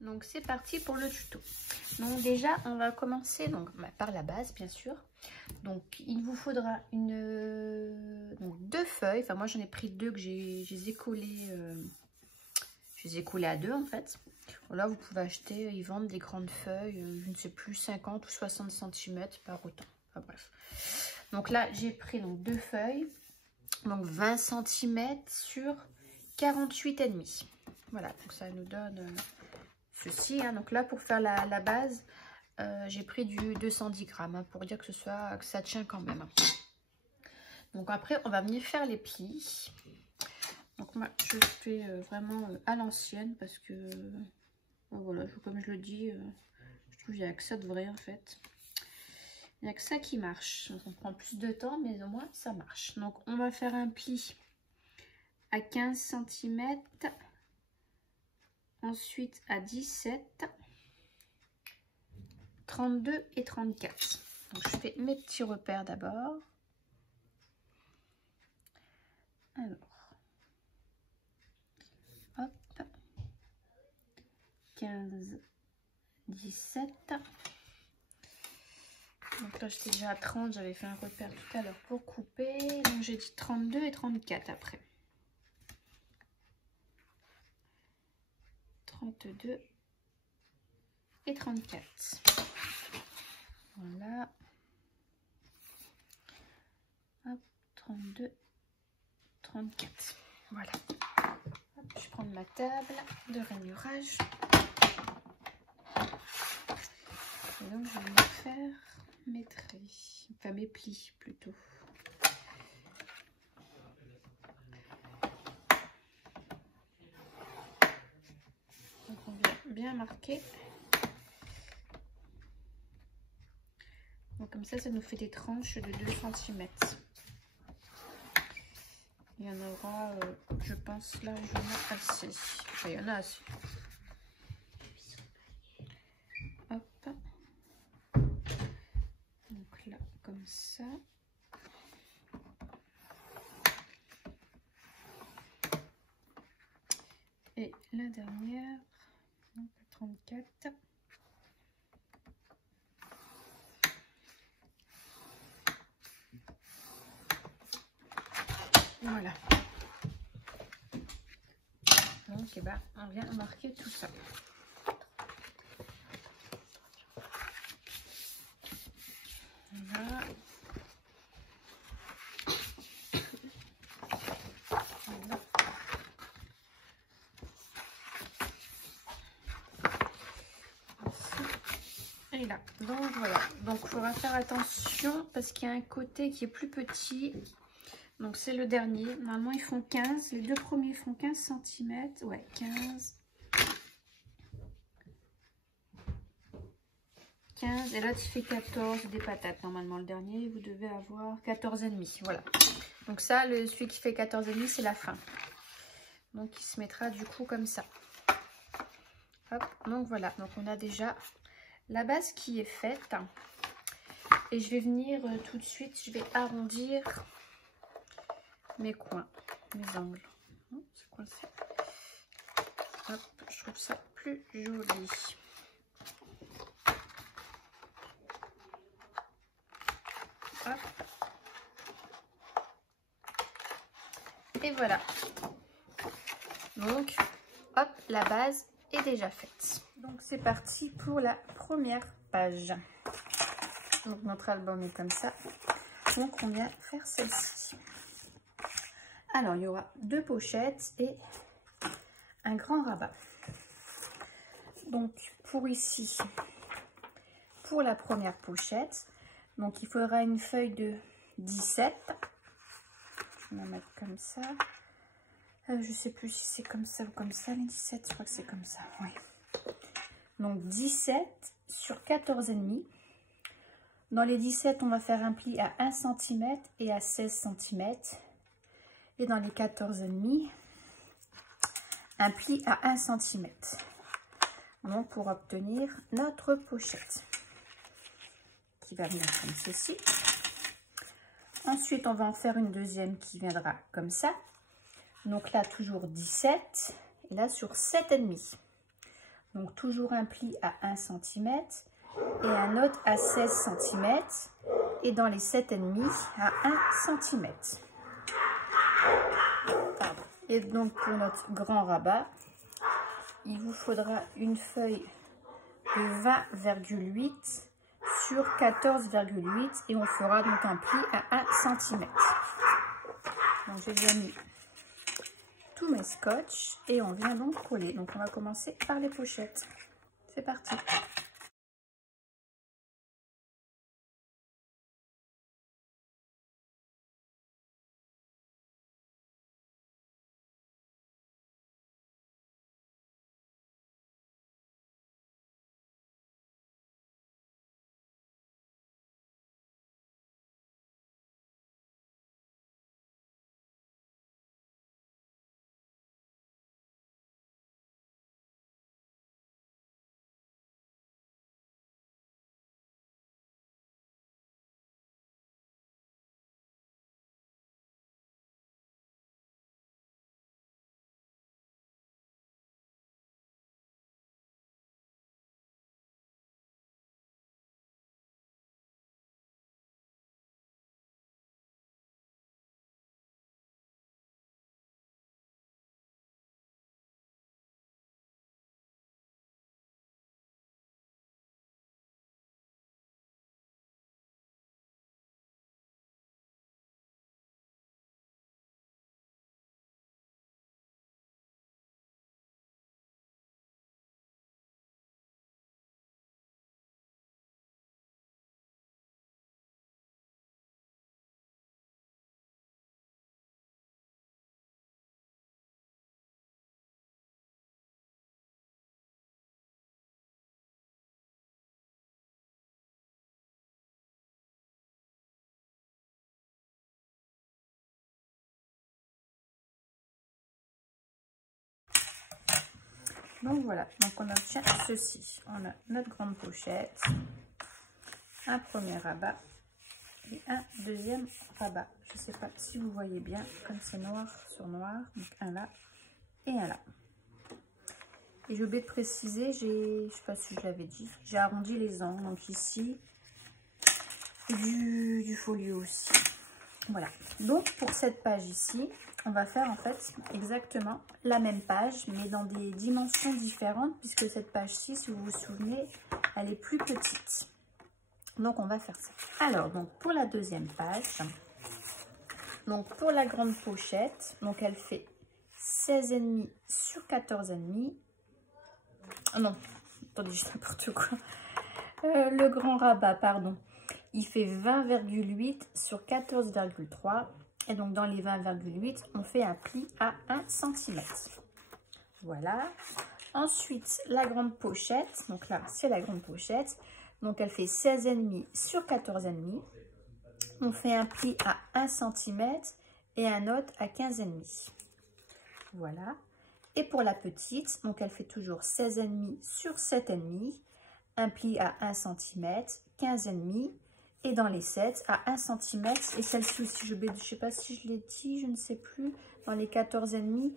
Donc c'est parti pour le tuto. Donc déjà on va commencer donc, par la base bien sûr. Donc il vous faudra deux feuilles. Enfin moi j'en ai pris deux que je les ai collées. Je les ai collées à deux en fait. Voilà, vous pouvez acheter, ils vendent des grandes feuilles, je ne sais plus, 50 ou 60 cm par autant. Enfin bref. Donc là j'ai pris donc deux feuilles. Donc 20 cm sur 48,5. Voilà, donc ça nous donne ceci. Hein. Donc là pour faire la base, j'ai pris du 210 grammes hein, pour dire que ça tient quand même. Donc après on va venir faire les plis. Donc moi je fais vraiment à l'ancienne parce que voilà, comme je le dis, je trouve qu'il n'y a que ça de vrai en fait. Il n'y a que ça qui marche. Donc on prend plus de temps mais au moins ça marche. Donc on va faire un pli à 15 cm. Ensuite à 17, 32 et 34. Donc je fais mes petits repères d'abord. Alors, hop, 15, 17. Donc là j'étais déjà à 30, j'avais fait un repère tout à l'heure pour couper. Donc j'ai dit 32 et 34 après. 32 et 34. Voilà. Hop, 32, 34. Voilà. Hop, je vais prendre ma table de rainurage. Et donc je vais me faire mes traits. Enfin mes plis plutôt. Donc on vient bien marquer. Donc comme ça nous fait des tranches de 2 cm. Il y en aura, je pense, là, j'en ai assez. Enfin, il y en a assez. Hop. Donc là, comme ça. Et la dernière, donc 34. Voilà. Donc, eh ben, on vient marquer tout ça. Voilà. Voilà. Et là. Donc voilà. Donc il faudra faire attention parce qu'il y a un côté qui est plus petit. Donc c'est le dernier. Normalement ils font 15. Les deux premiers font 15 cm. Ouais, 15. 15. Et l'autre il fait 14 des patates. Normalement le dernier vous devez avoir 14,5. Voilà. Donc ça, celui qui fait 14,5 c'est la fin. Donc il se mettra du coup comme ça. Hop. Donc voilà. Donc on a déjà la base qui est faite. Et je vais venir tout de suite. Je vais arrondir mes coins, mes angles. C'est coincé. Hop, je trouve ça plus joli. Hop. Et voilà. Donc, hop, la base est déjà faite. Donc c'est parti pour la première page. Donc notre album est comme ça. Donc on vient faire celle-ci. Alors, il y aura deux pochettes et un grand rabat. Donc, pour ici, pour la première pochette, donc il faudra une feuille de 17. Je vais la mettre comme ça. Je ne sais plus si c'est comme ça ou comme ça, les 17. Je crois que c'est comme ça, oui. Donc, 17 sur 14,5. Dans les 17, on va faire un pli à 1 cm et à 16 cm. Et dans les 14,5, un pli à 1 cm. Donc pour obtenir notre pochette qui va venir comme ceci. Ensuite, on va en faire une deuxième qui viendra comme ça. Donc là, toujours 17. Et là, sur 7,5. Donc toujours un pli à 1 cm et un autre à 16 cm. Et dans les 7,5 à 1 cm. Et donc pour notre grand rabat, il vous faudra une feuille de 20,8 sur 14,8 et on fera donc un pli à 1 cm. Donc j'ai déjà mis tous mes scotch et on vient donc coller. Donc on va commencer par les pochettes. C'est parti. Donc voilà, donc on obtient ceci. On a notre grande pochette, un premier rabat et un deuxième rabat. Je ne sais pas si vous voyez bien, comme c'est noir sur noir. Donc un là et un là. Et j'ai oublié de préciser, je ne sais pas si je l'avais dit, j'ai arrondi les angles. Donc ici, du folio aussi. Voilà. Donc pour cette page ici, on va faire en fait exactement la même page, mais dans des dimensions différentes, puisque cette page-ci, si vous vous souvenez, elle est plus petite. Donc on va faire ça. Alors, donc pour la deuxième page, donc pour la grande pochette, donc elle fait 16,5 sur 14,5. Oh non, attendez, je dis n'importe quoi. Le grand rabat, pardon, il fait 20,8 sur 14,3. Et donc, dans les 20,8, on fait un pli à 1 cm. Voilà. Ensuite, la grande pochette. Donc là, c'est la grande pochette. Donc, elle fait 16,5 sur 14,5. On fait un pli à 1 cm et un autre à 15,5. Voilà. Et pour la petite, donc elle fait toujours 16,5 sur 7,5. Un pli à 1 cm, 15,5. Et dans les 7 à 1 cm. Et celle-ci aussi, je ne sais pas si je l'ai dit, je ne sais plus. Dans les 14,5,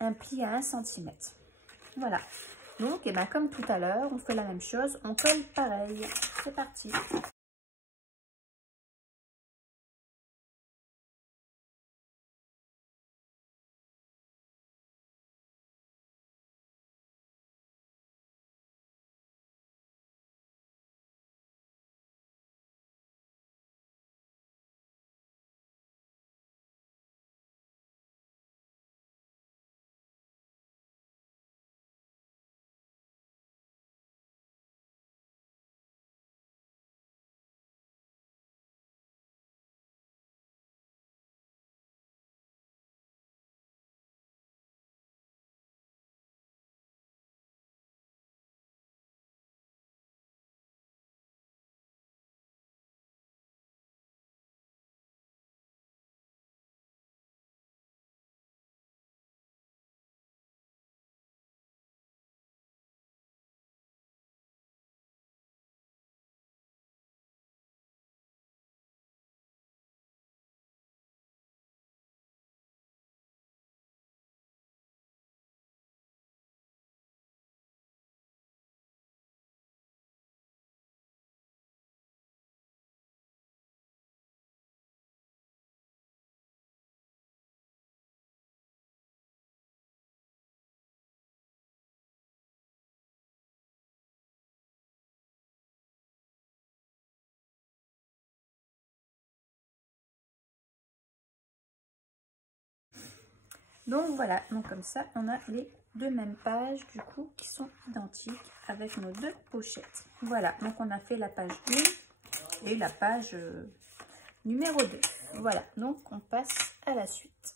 un pli à 1 cm. Voilà. Donc, et ben, comme tout à l'heure, on fait la même chose. On colle pareil. C'est parti. Donc voilà, donc comme ça on a les deux mêmes pages du coup qui sont identiques avec nos deux pochettes. Voilà, donc on a fait la page 1 et la page numéro 2. Voilà, donc on passe à la suite.